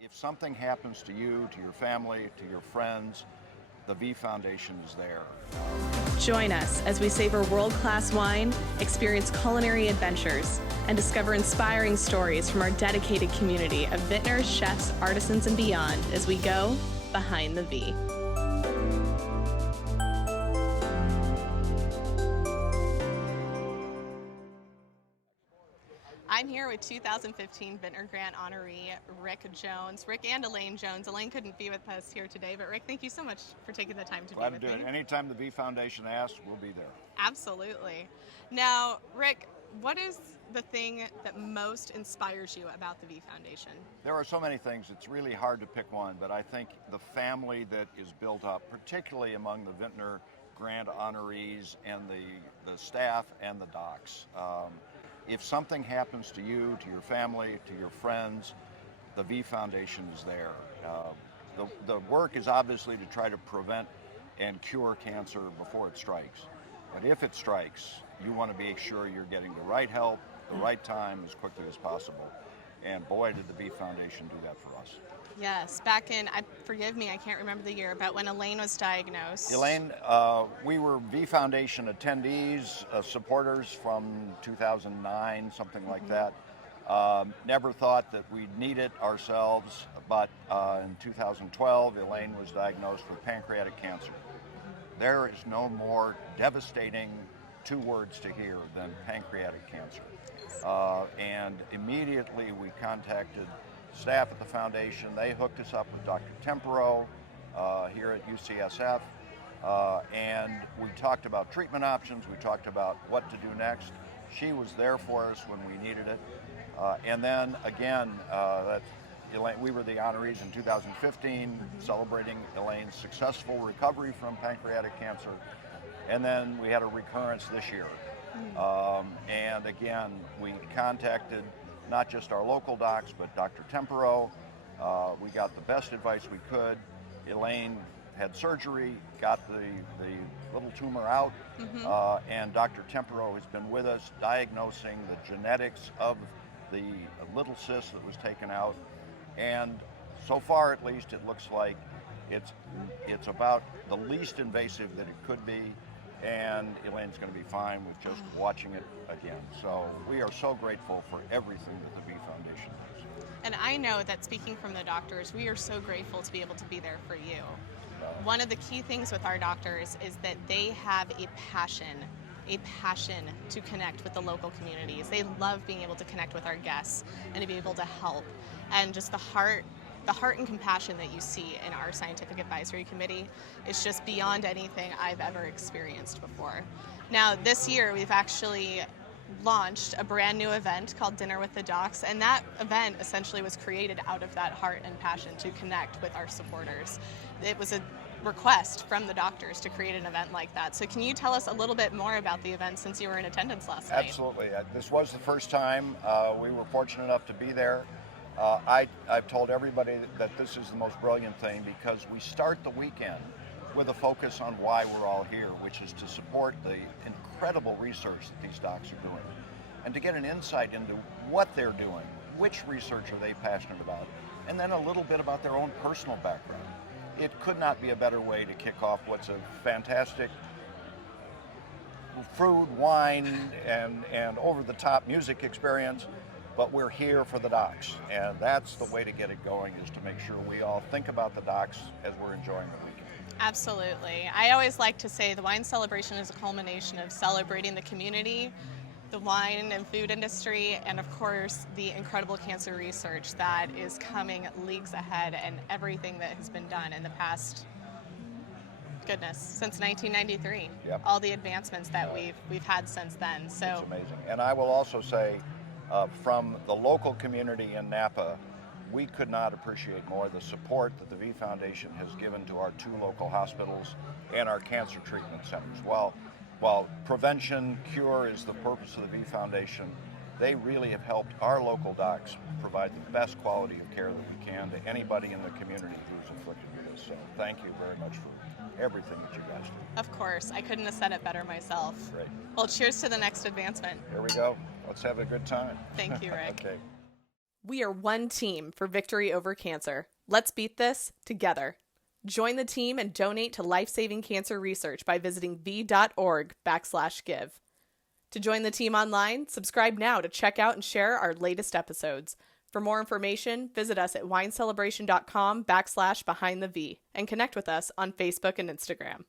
If something happens to you, to your family, to your friends, the V Foundation is there. Join us as we savor world-class wine, experience culinary adventures, and discover inspiring stories from our dedicated community of vintners, chefs, artisans, and beyond as we go behind the V. I'm here with 2015 Vintner Grant honoree Rick Jones. Rick and Elaine Jones. Elaine couldn't be with us here today, but Rick, thank you so much for taking the time to be with me. Glad to do it. Anytime the V Foundation asks, we'll be there. Absolutely. Now, Rick, what is the thing that most inspires you about the V Foundation? There are so many things. It's really hard to pick one, but I think the family that is built up, particularly among the Vintner Grant honorees and the staff and the docs. If something happens to you, to your family, to your friends, the V Foundation is there. The work is obviously to try to prevent and cure cancer before it strikes. But if it strikes, you want to be sure you're getting the right help, the right time, as quickly as possible. And boy, did the V Foundation do that for us. Yes, back in, forgive me, I can't remember the year, but when Elaine was diagnosed. Elaine, we were V Foundation attendees, supporters from 2009, something like that. Never thought that we'd need it ourselves, but in 2012, Elaine was diagnosed with pancreatic cancer. There is no more devastating two words to hear than pancreatic cancer. And immediately we contacted staff at the foundation. They hooked us up with Dr. Tempero here at UCSF, and we talked about treatment options. We talked about what to do next. She was there for us when we needed it. And then again, we were the honorees in 2015, celebrating Elaine's successful recovery from pancreatic cancer. And then we had a recurrence this year. And again, we contacted not just our local docs, but Dr. Tempero. We got the best advice we could. Elaine had surgery, got the little tumor out, and Dr. Tempero has been with us diagnosing the genetics of the little cyst that was taken out. And so far, at least, it looks like it's about the least invasive that it could be, and Elaine's going to be fine with just watching it again. So we are so grateful for everything that the V Foundation does. And I know that speaking from the doctors, we are so grateful to be able to be there for you. One of the key things with our doctors is that they have a passion to connect with the local communities. They love being able to connect with our guests and to be able to help. And just the heart and compassion that you see in our scientific advisory committee is just beyond anything I've ever experienced before. Now, this year we've actually launched a brand new event called Dinner with the Docs, and that event essentially was created out of that heart and passion to connect with our supporters. It was a request from the doctors to create an event like that. So can you tell us a little bit more about the event since you were in attendance last night? Absolutely. This was the first time. We were fortunate enough to be there. I've told everybody that this is the most brilliant thing because we start the weekend with a focus on why we're all here, which is to support the incredible research that these docs are doing and to get an insight into what they're doing, which research are they passionate about, and then a little bit about their own personal background. It could not be a better way to kick off what's a fantastic food, wine, and over-the-top music experience. But we're here for the docs, and that's the way to get it going, is to make sure we all think about the docs as we're enjoying the weekend. Absolutely. I always like to say the wine celebration is a culmination of celebrating the community, the wine and food industry, and of course the incredible cancer research that is coming leagues ahead, and everything that has been done in the past, goodness, since 1993. Yep. All the advancements that we've had since then. So it's amazing. And I will also say, from the local community in Napa, we could not appreciate more the support that the V Foundation has given to our two local hospitals and our cancer treatment centers. While prevention, cure is the purpose of the V Foundation, they really have helped our local docs provide the best quality of care that we can to anybody in the community who's afflicted with this. So thank you very much for everything that you guys do. of course, I couldn't have said it better myself. Great. Well, cheers to the next advancement. Here we go. Let's have a good time. Thank you, Rick. Okay. We are one team for victory over cancer. Let's beat this together. Join the team and donate to life-saving cancer research by visiting v.org/give. To join the team online, subscribe now to check out and share our latest episodes. For more information, visit us at winecelebration.com/behindthev and connect with us on Facebook and Instagram.